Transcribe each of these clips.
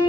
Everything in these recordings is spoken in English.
Hey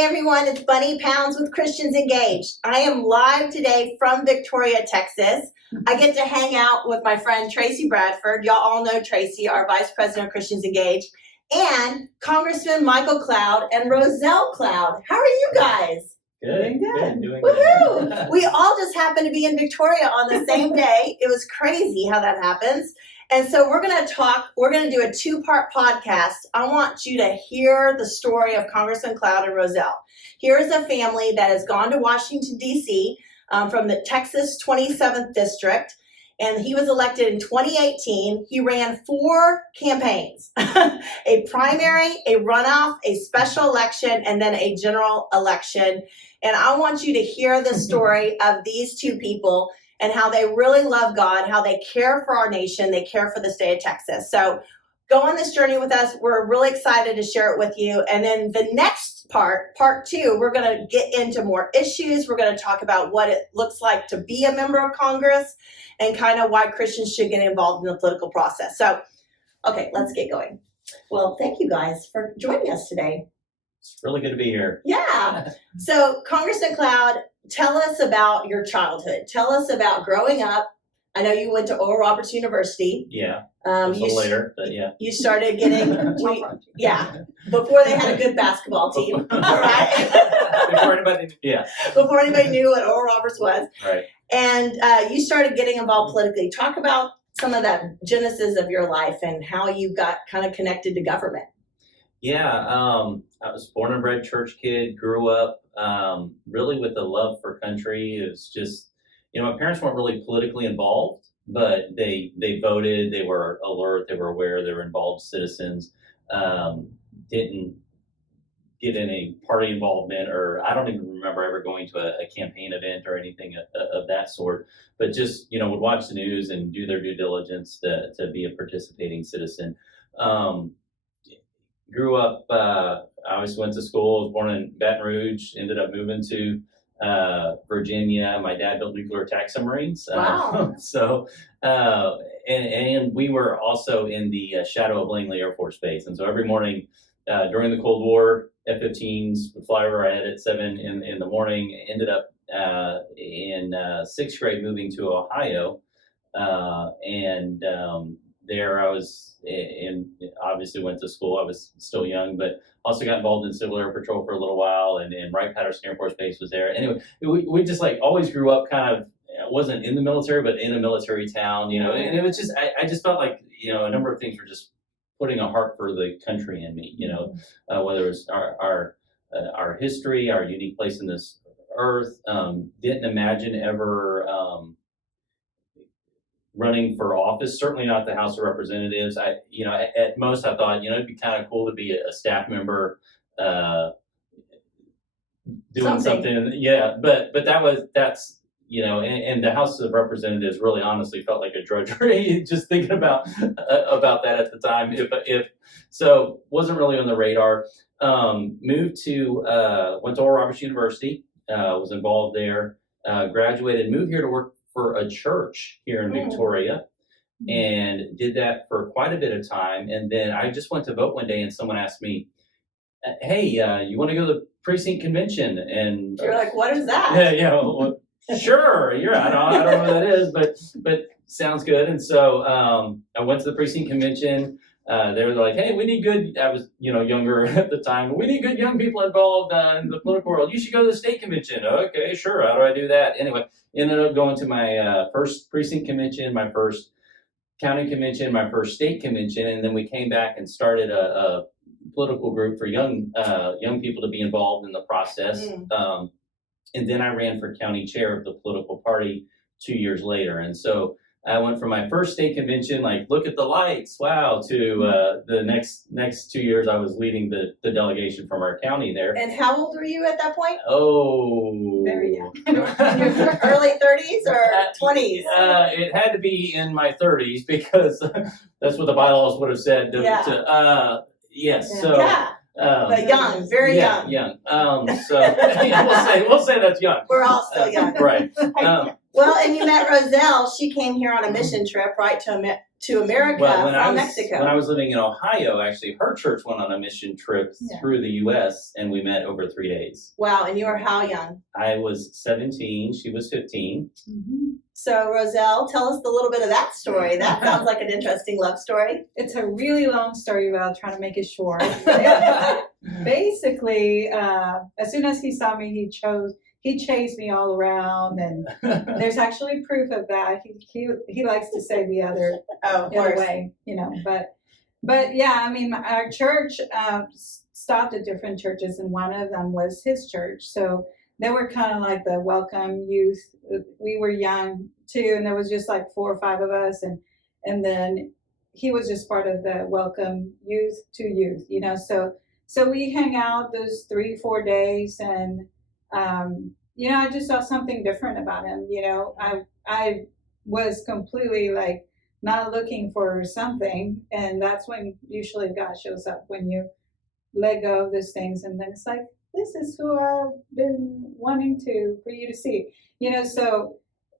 everyone, it's Bunny Pounds with Christians Engaged. I am live today from Victoria, Texas. I get to hang out with my friend Tracy Bradford. Y'all all know Tracy, our Vice President of Christians Engaged, and Congressman Michael Cloud and Rosel Cloud. How are you guys? Good. Doing Woohoo! good. We all just happened to be in Victoria on the same day. It was crazy how that happens. And so we're going to do a two-part podcast. I want you to hear the story of Congressman Cloud and Rosel. Here is a family that has gone to Washington, D.C. From the Texas 27th District, and he was elected in 2018. He ran 4 campaigns, a primary, a runoff, a special election, and then a general election. And I want you to hear the story of these two people and how they really love God, how they care for our nation, they care for the state of Texas. So go on this journey with us. We're really excited to share it with you. And then the next part 2, we're going to get into more issues. We're going to talk about what it looks like to be a member of Congress and kind of why Christians should get involved in the political process. So, okay, let's get going. Well, thank you guys for joining us today. It's really good to be here. Yeah. So, Congressman Cloud, tell us about your childhood. Tell us about growing up. I know you went to Oral Roberts University. Yeah. A little later, but yeah. You started getting, before they had a good basketball team. All right. Before anybody knew what Oral Roberts was. Right. And you started getting involved politically. Talk about some of that genesis of your life and how you got kind of connected to government. Yeah. I was born and bred church kid, grew up really with a love for country. It was just, my parents weren't really politically involved, but they voted, they were alert, they were aware, they were involved citizens, didn't get any party involvement, or I don't even remember ever going to a campaign event or anything of that sort, but just, would watch the news and do their due diligence to be a participating citizen. Grew up, I obviously went to school, was born in Baton Rouge, ended up moving to Virginia. My dad built nuclear attack submarines. Wow. And we were also in the shadow of Langley Air Force Base. And so every morning during the Cold War, F-15s would fly over our head at 7 in the morning. Ended up in 6th grade moving to Ohio. There I was, and obviously went to school. I was still young, but also got involved in Civil Air Patrol for a little while, and Wright-Patterson Air Force Base was there. Anyway, we just always grew up kind of, wasn't in the military, but in a military town, and it was just, I just felt like, a number of things were just putting a heart for the country in me, whether it's our history, our unique place in this earth. Didn't imagine ever running for office, certainly not the House of Representatives. At most I thought, it'd be kind of cool to be a staff member, doing something. Yeah, but that's and the House of Representatives really honestly felt like a drudgery, just thinking about that at the time. If so, wasn't really on the radar. Went to Oral Roberts University, was involved there, graduated, moved here to work for a church here in Victoria, and did that for quite a bit of time. And then I just went to vote one day, and someone asked me, "Hey, you want to go to the precinct convention?" And you're like, "What is that?" Yeah, well, sure. I don't know what that is, but sounds good. And so I went to the precinct convention. They were like, "Hey, we need good." I was, younger at the time. "We need good young people involved in the political world. You should go to the state convention." "Okay, sure. How do I do that?" Anyway, ended up going to my first precinct convention, my first county convention, my first state convention, and then we came back and started a political group for young people to be involved in the process. And then I ran for county chair of the political party 2 years later, and so I went from my first state convention, like, look at the lights, wow, to the next 2 years I was leading the delegation from our county there. And how old were you at that point? Oh. Very young. Early 30s or 20s? It had to be in my 30s because that's what the bylaws would have said. Yes, so But young, very young. Young. So yeah, we'll say that's young. We're all still young. Right. Well, and you met Rosel. She came here on a mission trip, right, to America from Mexico. When I was living in Ohio, actually, her church went on a mission trip through the U.S., and we met over 3 days. Wow, and you were how young? I was 17. She was 15. Mm-hmm. So, Rosel, tell us a little bit of that story. That sounds like an interesting love story. It's a really long story, but I'll try to make it short. Basically, as soon as he saw me, he chased me all around, and there's actually proof of that. He likes to say the other way, but yeah, I mean, our church stopped at different churches, and one of them was his church. So they were kind of like the welcome youth. We were young too, and there was just like 4 or 5 of us, and then he was just part of the welcome youth to youth, So we hang out those 3-4 days, and I just saw something different about him. I was completely like not looking for something, and that's when usually God shows up, when you let go of those things, and then it's like, this is who I've been wanting for you to see. So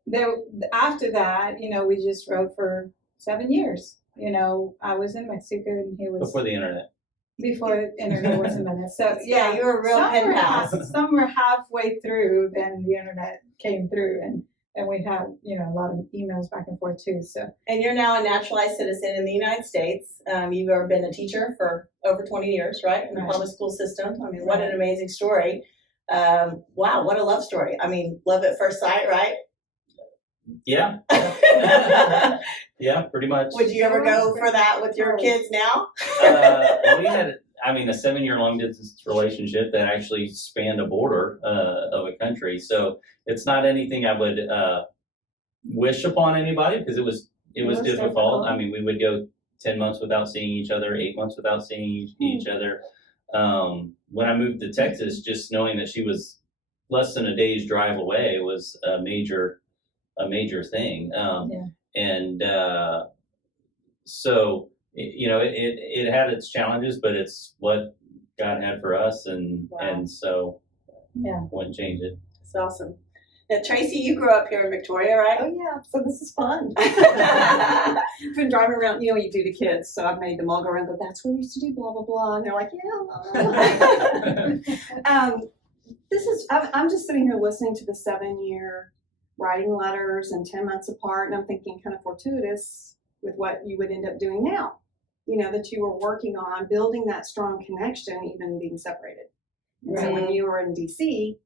there, after that, we just rode for 7 years. I was in Mexico, and he was before the internet. Before the internet was invented. So yeah, you were a real pen pal. Some were halfway through, then the internet came through, and we have a lot of emails back and forth too. So, and you're now a naturalized citizen in the United States. You've ever been a teacher for over 20 years, right, in the public school system. I mean, what an amazing story! Wow, what a love story. I mean, love at first sight, right? Yeah. Yeah, pretty much. Would you ever go for that with your kids now? We had, a 7-year long distance relationship that actually spanned a border of a country. So it's not anything I would wish upon anybody, because it was difficult. I mean, we would go 10 months without seeing each other, 8 months without seeing each other. When I moved to Texas, just knowing that she was less than a day's drive away was a major thing. And so, it had its challenges, but it's what God had for us, and so wouldn't change it. It's awesome. Now, Tracy, you grew up here in Victoria, right? Oh yeah, so this is fun. Been driving around, you do the kids, so I've made them all go around, but that's where we used to do blah blah blah, and they're like, yeah. I'm just sitting here listening to the 7-year writing letters and 10 months apart, and I'm thinking kind of fortuitous with what you would end up doing now. That you were working on building that strong connection, even being separated. And so when you were in DC,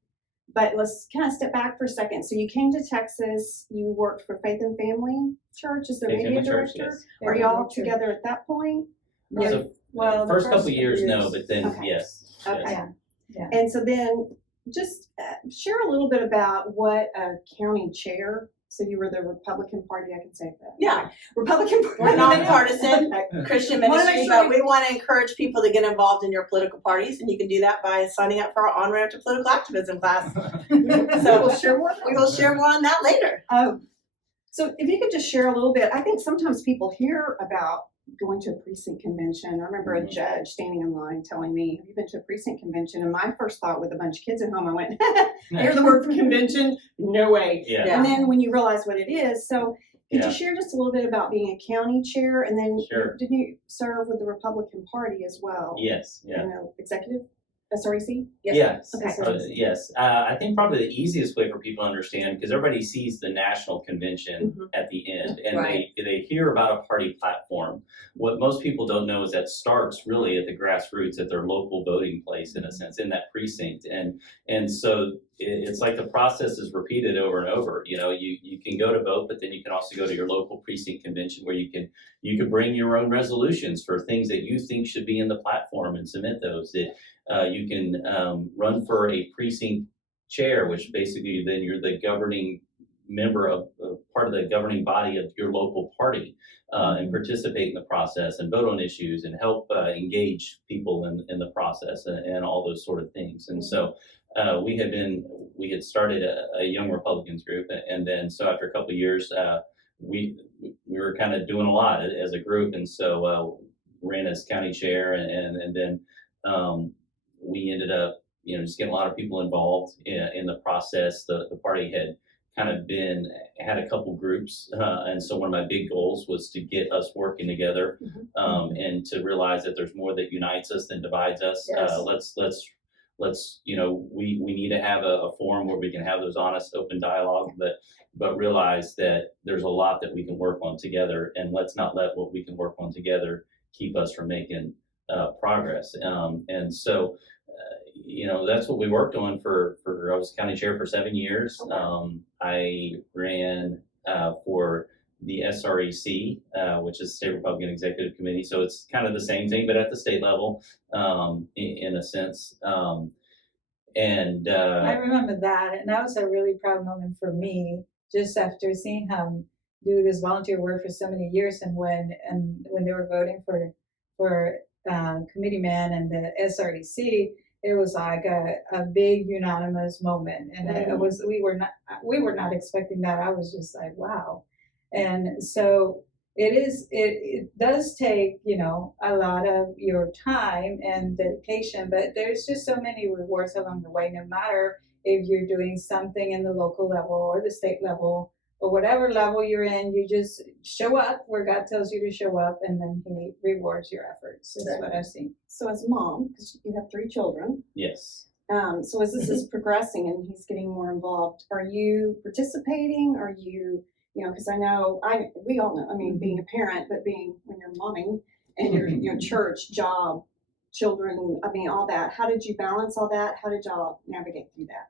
but let's kind of step back for a second. So you came to Texas, you worked for Faith and Family Church as the media director. Yes. Are y'all together at that point? Yeah. So well, first couple of years, no, but then yes. Okay. Yes. Yeah. And so then just share a little bit about what a county chair. So you were the Republican Party, I can say that. Yeah, Republican Party. we're nonpartisan Christian ministry, sure but we want to encourage people to get involved in your political parties, and you can do that by signing up for our On-Ramp to Political Activism class. So We'll share more. we will share more on that later. So if you could just share a little bit, I think sometimes people hear about going to a precinct convention. I remember a judge standing in line telling me, have you been to a precinct convention? And my first thought with a bunch of kids at home, I went, I hear the word convention, no way. Yeah. Yeah. And then when you realize what it is, so could Yeah. you share just a little bit about being a county chair? And then Sure. didn't you serve with the Republican Party as well? Yes. Yeah. Executive? SREC? Yes. Okay. Yes. I think probably the easiest way for people to understand, because everybody sees the national convention at the end, and Right. they hear about a party platform. What most people don't know is that starts really at the grassroots, at their local voting place, in a sense, in that precinct, and so it's like the process is repeated over and over. You can go to vote, but then you can also go to your local precinct convention where you can bring your own resolutions for things that you think should be in the platform and submit those. You can run for a precinct chair, which basically then you're the governing member of part of the governing body of your local party, and participate in the process and vote on issues and help engage people in the process and all those sort of things. And so we had started a young Republicans group, and then so after a couple of years, we were kind of doing a lot as a group, and so ran as county chair, and then we ended up, just getting a lot of people involved in the process. The party had kind of had a couple groups, and so one of my big goals was to get us working together, and to realize that there's more that unites us than divides us. Yes. Let's we need to have a forum where we can have those honest, open dialogue, but realize that there's a lot that we can work on together, and let's not let what we can work on together keep us from making progress. And so, that's what we worked on for I was county chair for 7 years. Okay. I ran for the SREC, which is State Republican Executive Committee. So it's kind of the same thing, but at the state level, in a sense. And I remember that, and that was a really proud moment for me, just after seeing him do this volunteer work for so many years, and when they were voting for committeeman and the SREC, it was like a big unanimous moment, and we were not expecting that. I was just like, wow. And so it does take, a lot of your time and dedication, but there's just so many rewards along the way, no matter if you're doing something in the local level or the state level or whatever level you're in. You just show up where God tells you to show up, and then He rewards your efforts. That's what I've seen. So as a mom, because you have 3 children, yes. so as this is progressing and he's getting more involved, are you participating? Are you, because I know, we all know, I mean, being a parent, but when you're momming and your church, job, children, I mean, all that, how did you balance all that? How did y'all navigate through that?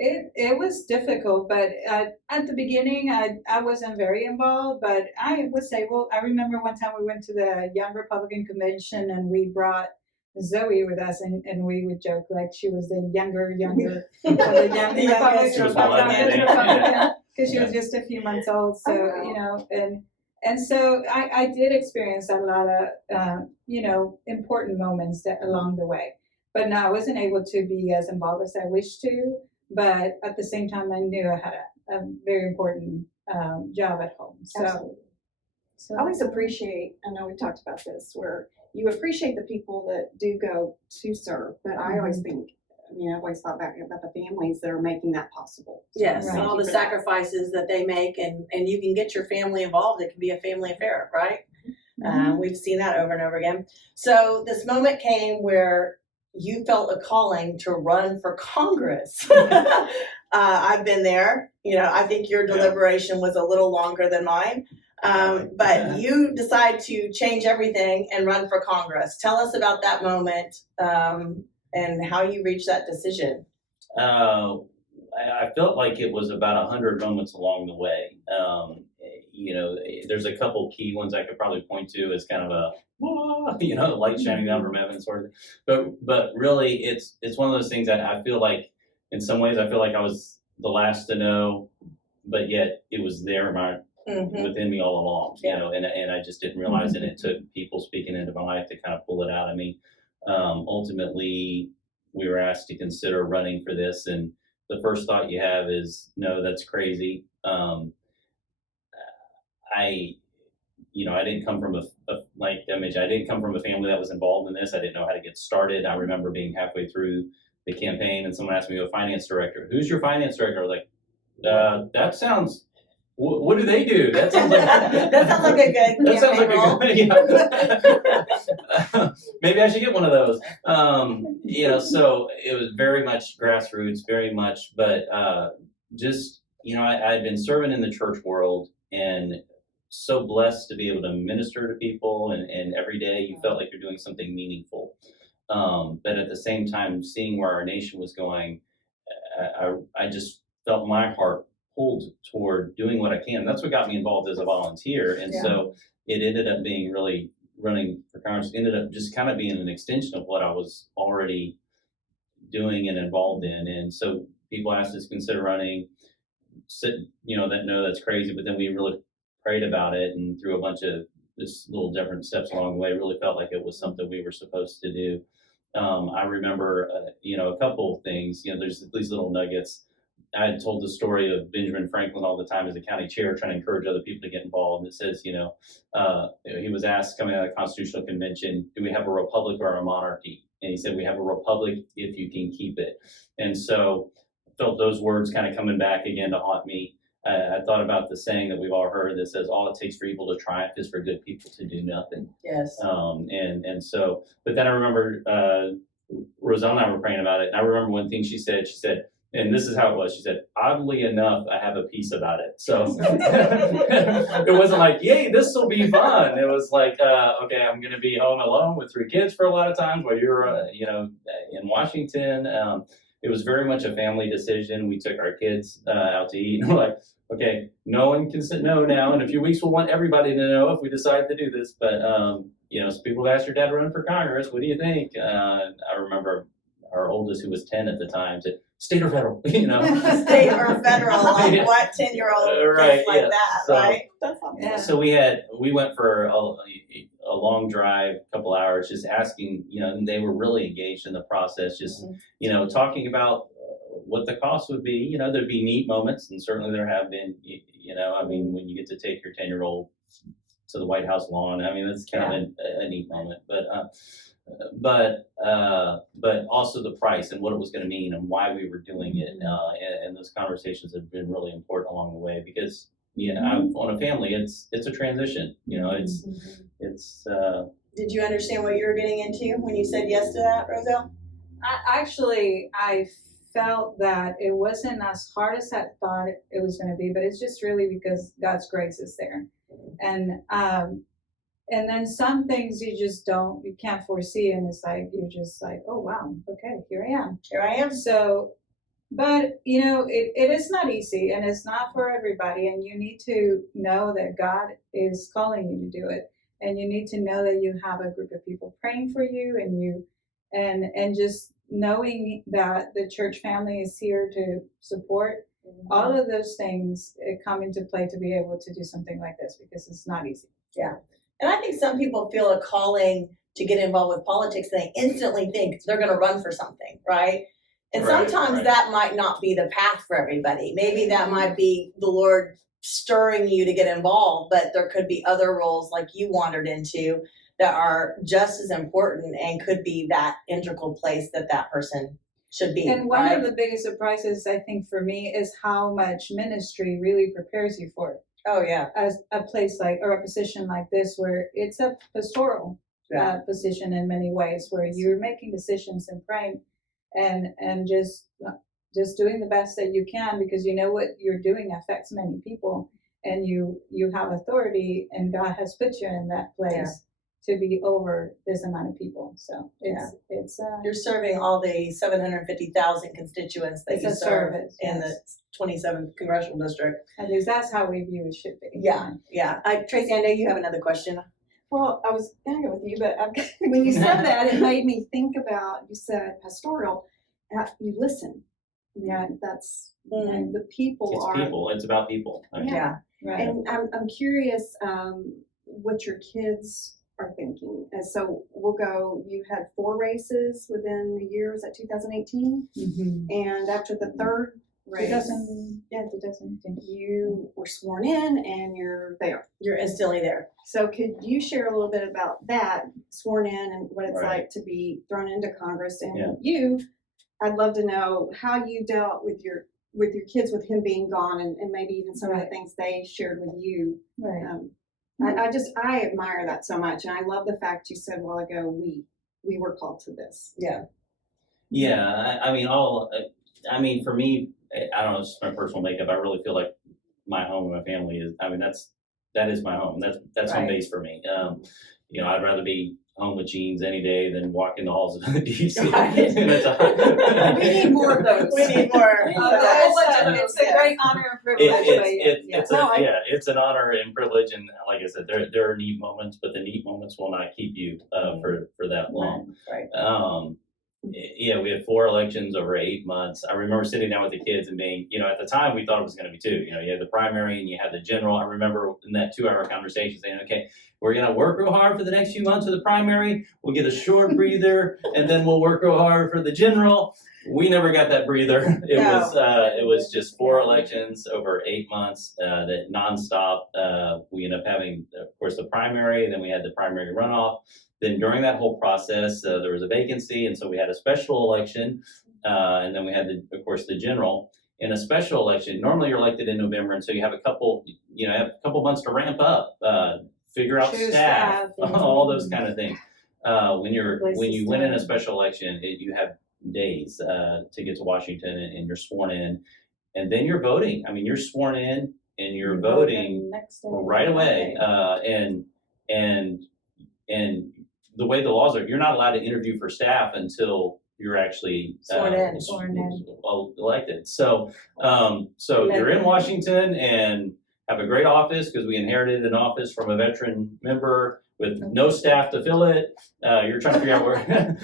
It was difficult, but at the beginning, I wasn't very involved, but I would say, I remember one time we went to the Young Republican Convention, and we brought Zoe with us, and we would joke like she was the younger of the young youngest Republican, because she was just a few months old. So, and so I did experience a lot of, important moments along the way. But no, I wasn't able to be as involved as I wished to. But at the same time, I knew I had a very important job at home. Absolutely. So I always appreciate, I know we talked about this, where you appreciate the people that do go to serve, but I always think, I've always thought back about the families that are making that possible. So Yes, Right. and all the sacrifices that they make, and you can get your family involved. It can be a family affair, right? We've seen that over and over again. So this moment came where you felt a calling to run for Congress. I've been there. I think your deliberation was a little longer than mine. But you decide to change everything and run for Congress. Tell us about that moment, and how you reached that decision. I felt like it was about 100 moments along the way. There's a couple key ones I could probably point to as kind of a, light shining down from heaven sort of thing. But really, it's one of those things that I feel like, in some ways, I feel like I was the last to know, but yet it was there within me all along, and I just didn't realize it. It took people speaking into my life to kind of pull it out. I mean, ultimately, we were asked to consider running for this, and the first thought you have is, no, that's crazy. I didn't come from I didn't come from a family that was involved in this. I didn't know how to get started. I remember being halfway through the campaign and someone asked me, a finance director, who's your finance director? I was like, that sounds, what do they do? That sounds like, that sounds like a good that sounds like role. a good, maybe I should get one of those. So it was very much grassroots, very much, but I'd been serving in the church world, and so blessed to be able to minister to people, and every day you felt like you're doing something meaningful. But at the same time, seeing where our nation was going, I just felt my heart pulled toward doing what I can. That's what got me involved as a volunteer. And so it ended up being really, running for Congress ended up just kind of being an extension of what I was already doing and involved in. And so people asked us to consider running, that's crazy, but then we really prayed about it, and through a bunch of just little different steps along the way, really felt like it was something we were supposed to do. I remember, a couple of things, there's these little nuggets. I had told the story of Benjamin Franklin all the time as a county chair, trying to encourage other people to get involved. It says, he was asked coming out of the Constitutional Convention, do we have a republic or a monarchy? And he said, we have a republic if you can keep it. And so I felt those words kind of coming back again to haunt me. I thought about the saying that we've all heard that says, all it takes for evil to triumph is for good people to do nothing. Yes. And so, but then I remember Rosel and I were praying about it, and I remember one thing she said, and this is how it was, she said, oddly enough, I have a peace about it. So it wasn't like, yay, this will be fun. It was like, okay, I'm going to be home alone with 3 kids for a lot of times while you're, in Washington. It was very much a family decision. We took our kids out to eat, and we're like, okay, no one can say no now. In a few weeks, we'll want everybody to know if we decide to do this. But, some people have asked your dad to run for Congress. What do you think? I remember our oldest, who was 10 at the time, said, state or federal, State or federal, like Yeah. what 10-year-old Right, like yeah. that, So- right? That's awesome. Yeah. So we went for a long drive, a couple hours, just asking, and they were really engaged in the process, just, talking about what the cost would be. There'd be neat moments, and certainly there have been, when you get to take your 10-year-old to the White House lawn, that's kind of a neat moment, but also the price and what it was going to mean and why we were doing it. And those conversations have been really important along the way because, on a family, it's a transition, it's. Did you understand what you were getting into when you said yes to that, Rosel? I felt that it wasn't as hard as I thought it was going to be, but it's just really because God's grace is there. And then some things you can't foresee, and it's like, you're just like, oh wow, okay, here I am. Here I am. So, but it is not easy, and it's not for everybody, and you need to know that God is calling you to do it, and you need to know that you have a group of people praying for you, and just knowing that the church family is here to support. All of those things come into play to be able to do something like this, because it's not easy. Yeah. And I think some people feel a calling to get involved with politics. They instantly think they're going to run for something, right? And Right, sometimes right. that might not be the path for everybody. Maybe that might be the Lord stirring you to get involved, but there could be other roles like you wandered into that are just as important and could be that integral place that person should be. And one right? of the biggest surprises, I think, for me is how much ministry really prepares you for it. Oh yeah. As a place or a position like this, where it's a pastoral position in many ways, where you're making decisions and praying, and just doing the best that you can, because what you're doing affects many people, and you have authority, and God has put you in that place to be over this amount of people. So it's You're serving all the 750,000 constituents that It's you a serve service, in the 27th Congressional District. at least that's how we view it should be. Yeah. Tracy, I know you have another question. Well, I was going to go with you, but when you said that, it made me think about, you said pastoral, you listen. Yeah, that's, the people It's are. people. It's about people. Yeah. Right. And I'm curious what your kids are thinking. And so you had 4 races within the year, was that 2018? Mm-hmm. And after the 3rd race, 2018. you were sworn in and you're there. You're instantly there. So could you share a little bit about that, sworn in, and what it's Right. like to be thrown into Congress? And Yeah. I'd love to know how you dealt with your kids, with him being gone, and maybe even some of the Right. things they shared with you. Right. I admire that so much, and I love the fact you said a while ago we were called to this. Yeah. Yeah, for me, I don't know, it's just my personal makeup. I really feel like my home and my family is, that is my home. That's home Right. base for me. I'd rather be home with jeans any day than walk in the halls of DC. Right. We need more of those. We need more. It's a great honor and privilege. It's an honor and privilege, and like I said, there are neat moments, but the neat moments will not keep you for that long. Right. We had 4 elections over 8 months. I remember sitting down with the kids and being, at the time we thought it was going to be 2. You had the primary and you had the general. I remember in that 2-hour conversation saying, okay, we're going to work real hard for the next few months for the primary. We'll get a short breather, and then we'll work real hard for the general. We never got that breather. It No. was just 4 elections over 8 months, that nonstop. We ended up having, of course, the primary, then we had the primary runoff. Then during that whole process, there was a vacancy, and so we had a special election, and then we had of course, the general. In a special election, normally you're elected in November, and so you have a couple months to ramp up, figure out Choose staff, staff, all those kind of things. When you Places win in a to- special election, you have days to get to Washington, and you're sworn in, and then you're voting. I mean, you're sworn in and you're voting next day, right away. And the way the laws are, you're not allowed to interview for staff until you're actually Sworn in. elected. So you're in Washington and have a great office, because we inherited an office from a veteran member with no staff to fill it. You're trying to figure out where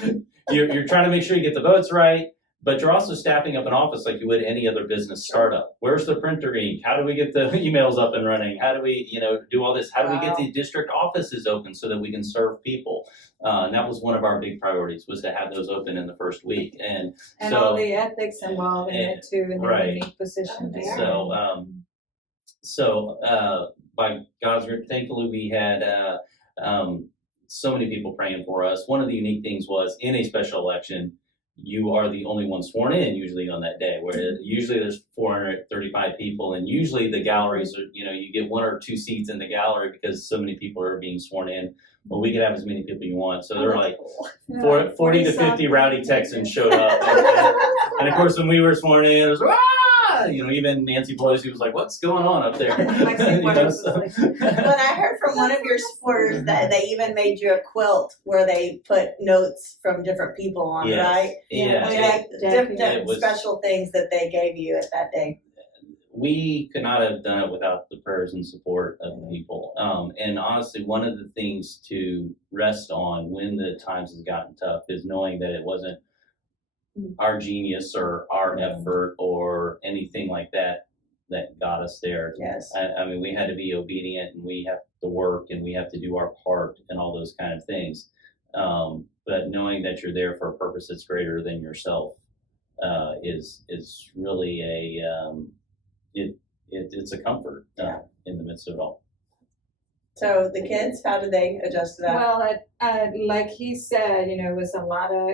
you're trying to make sure you get the votes right, but you're also staffing up an office like you would any other business startup. Where's the printer ink? How do we get the emails up and running? How do we, do all this? How do we get the district offices open so that we can serve people? And that was one of our big priorities, was to have those open in the first week. And so, all the ethics involved in it too, in the right. unique position. Yeah. So by God's grace, thankfully we had so many people praying for us. One of the unique things was, in a special election, you are the only one sworn in usually on that day, where usually there's 435 people, and usually the galleries are, you get 1 or 2 seats in the gallery because so many people are being sworn in. Well, we could have as many people you want. So there were like 40 to 50 rowdy Texans showed up. And of course, when we were sworn in, it was, ah! Even Nancy Pelosi was like, what's going on up there? Like, When I heard from one of your supporters that they even made you a quilt where they put notes from different people on, Yes. right? Yeah. I mean, like, Definitely. different special things that they gave you at that day. We could not have done it without the prayers and support of the people. And honestly, one of the things to rest on when the times has gotten tough is knowing that it wasn't our genius or our effort or anything like that got us there. Yes. I mean, we had to be obedient, and we have to work, and we have to do our part, and all those kind of things. But knowing that you're there for a purpose that's greater than yourself is really it's a comfort in the midst of it all. So the kids, how did they adjust to that? Well, like he said, it was a lot of,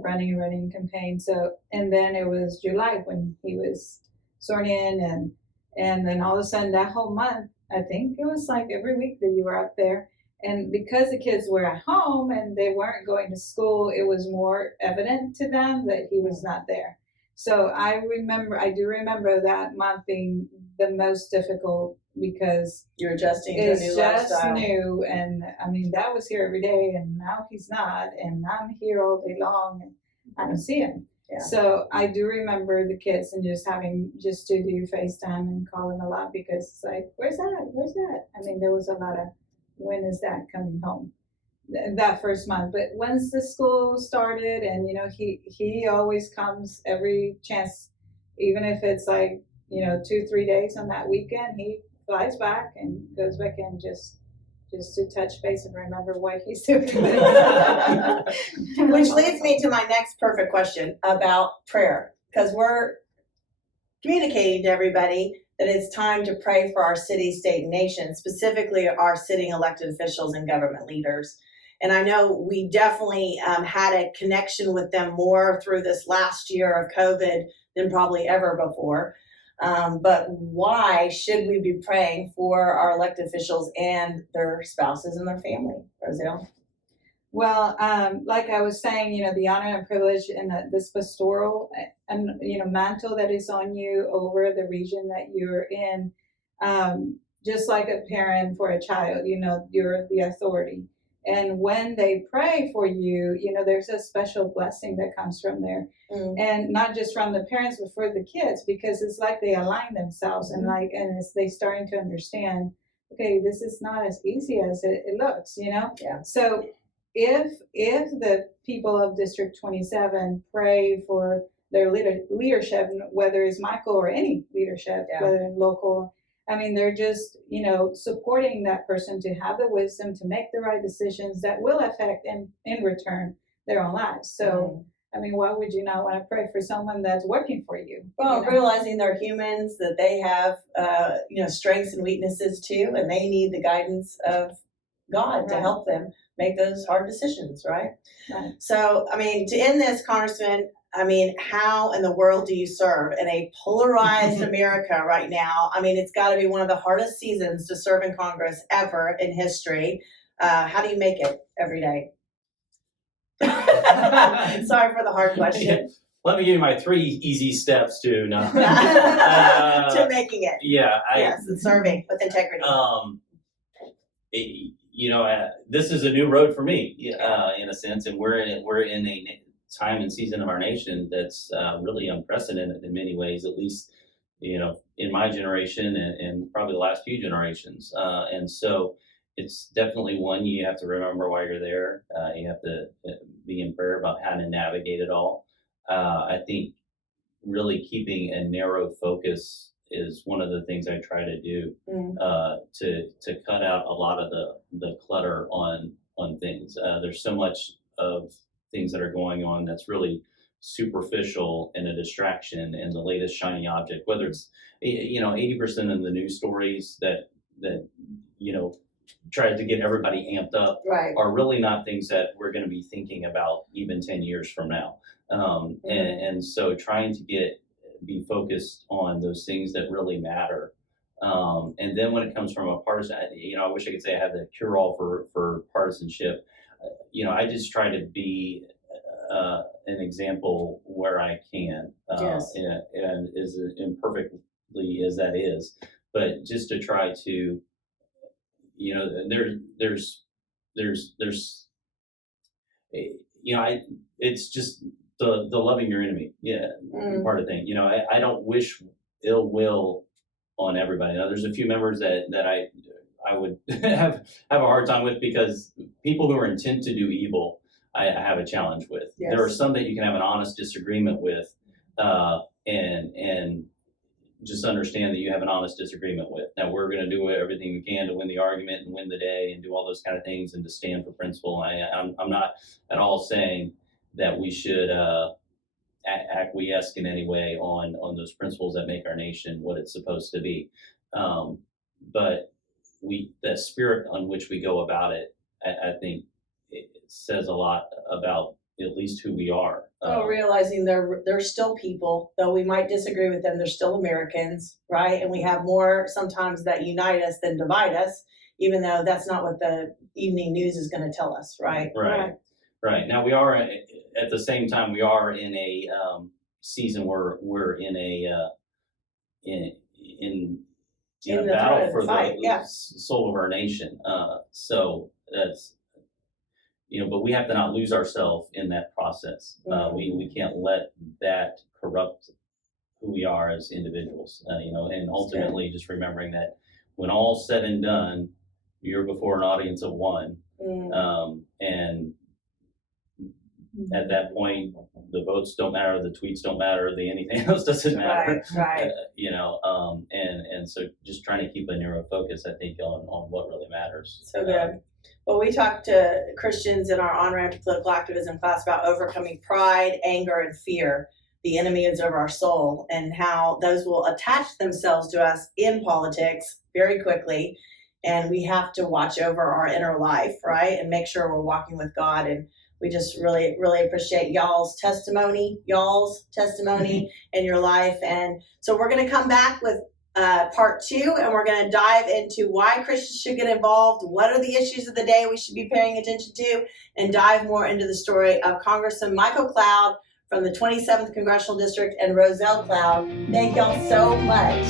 running campaign. So, and then it was July when he was sworn in, and then all of a sudden that whole month, I think it was like every week that you were up there. And because the kids were at home and they weren't going to school, it was more evident to them that he was not there. So I do remember that month being the most difficult, because You're adjusting to a it's new just lifestyle. new. And I mean, that was here every day, and now he's not, and I'm here all day long, and I don't see him. Yeah. So I do remember the kids and just having to do FaceTime and calling a lot, because it's like, where's that? I mean, there was a lot of, when is that coming home? That first month. But once the school started, and he always comes every chance, even if it's like 2-3 days on that weekend, he flies back and goes back in just to touch base and remember what he's doing. Which leads me to my next perfect question about prayer, because we're communicating to everybody that it's time to pray for our city, state, and nation, specifically our sitting elected officials and government leaders. And I know we definitely had a connection with them more through this last year of COVID than probably ever before. But why should we be praying for our elected officials and their spouses and their family, Rosel? Well, like I was saying, the honor and privilege and this pastoral and mantle that is on you over the region that you're in, just like a parent for a child, you're the authority. And when they pray for you, there's a special blessing that comes from there. And not just from the parents, but for the kids, because it's like they align themselves and as they starting to understand, okay, this is not as easy as it looks, Yeah. So if the people of District 27 pray for their leadership, whether it's Michael or any leadership, whether local, I mean, they're just, supporting that person to have the wisdom to make the right decisions that will affect in return their own lives. So I mean, why would you not want to pray for someone that's working for you? Well, you know? realizing they're humans, that they have, strengths and weaknesses too, and they need the guidance of God to Right. help them make those hard decisions, right? Right. So, I mean, to end this, Congressman, I mean, how in the world do you serve in a polarized America right now? I mean, it's got to be one of the hardest seasons to serve in Congress ever in history. How do you make it every day? Sorry for the hard question. Let me give you my 3 easy steps to To making it. Yeah, Yes, and serving with integrity. This is a new road for me, in a sense, and we're in a time and season of our nation that's really unprecedented in many ways, at least, in my generation and probably the last few generations. And so it's definitely one you have to remember while you're there. You have to be in prayer about how to navigate it all. I think really keeping a narrow focus is one of the things I try to do to cut out a lot of the clutter on things. There's so much of things that are going on that's really superficial and a distraction and the latest shiny object, whether it's 80% of the news stories that tries to get everybody amped up Right. are really not things that we're going to be thinking about even 10 years from now. And so trying to be focused on those things that really matter. And then when it comes from a partisan, I wish I could say I have the cure-all for partisanship. I just try to be an example where I can, Yes. and as imperfectly as that is, but just to try to, it's just the loving your enemy, part of the thing. I don't wish ill will on everybody. Now, there's a few members that I would have a hard time with, because people who are intent to do evil, I have a challenge with. Yes. There are some that you can have an honest disagreement with, and just understand that you have an honest disagreement with. Now, we're going to do everything we can to win the argument and win the day and do all those kind of things and to stand for principle. I'm not at all saying that we should acquiesce in any way on those principles that make our nation what it's supposed to be. But the spirit on which we go about it, I think it says a lot about at least who we are. Realizing they're still people, though we might disagree with them, they're still Americans, right? And we have more sometimes that unite us than divide us, even though that's not what the evening news is going to tell us, right? Right. Now, we are, at the same time, we are in a season where we're in a battle for the soul of our nation. So that's, but we have to not lose ourselves in that process. We can't let that corrupt who we are as individuals, and ultimately just remembering that when all's said and done, you're before an audience of one. And at that point, the votes don't matter, the tweets don't matter, anything else doesn't matter. Right. And so just trying to keep a narrow focus, I think, on what really matters. So good. Well, we talked to Christians in our on-ramp to political activism class about overcoming pride, anger, and fear, the enemies of our soul, and how those will attach themselves to us in politics very quickly. And we have to watch over our inner life, right? And make sure we're walking with God. And we just really, really appreciate y'all's testimony in your life. And so we're going to come back with part 2, and we're going to dive into why Christians should get involved, what are the issues of the day we should be paying attention to, and dive more into the story of Congressman Michael Cloud from the 27th Congressional District and Rosel Cloud. Thank y'all so much.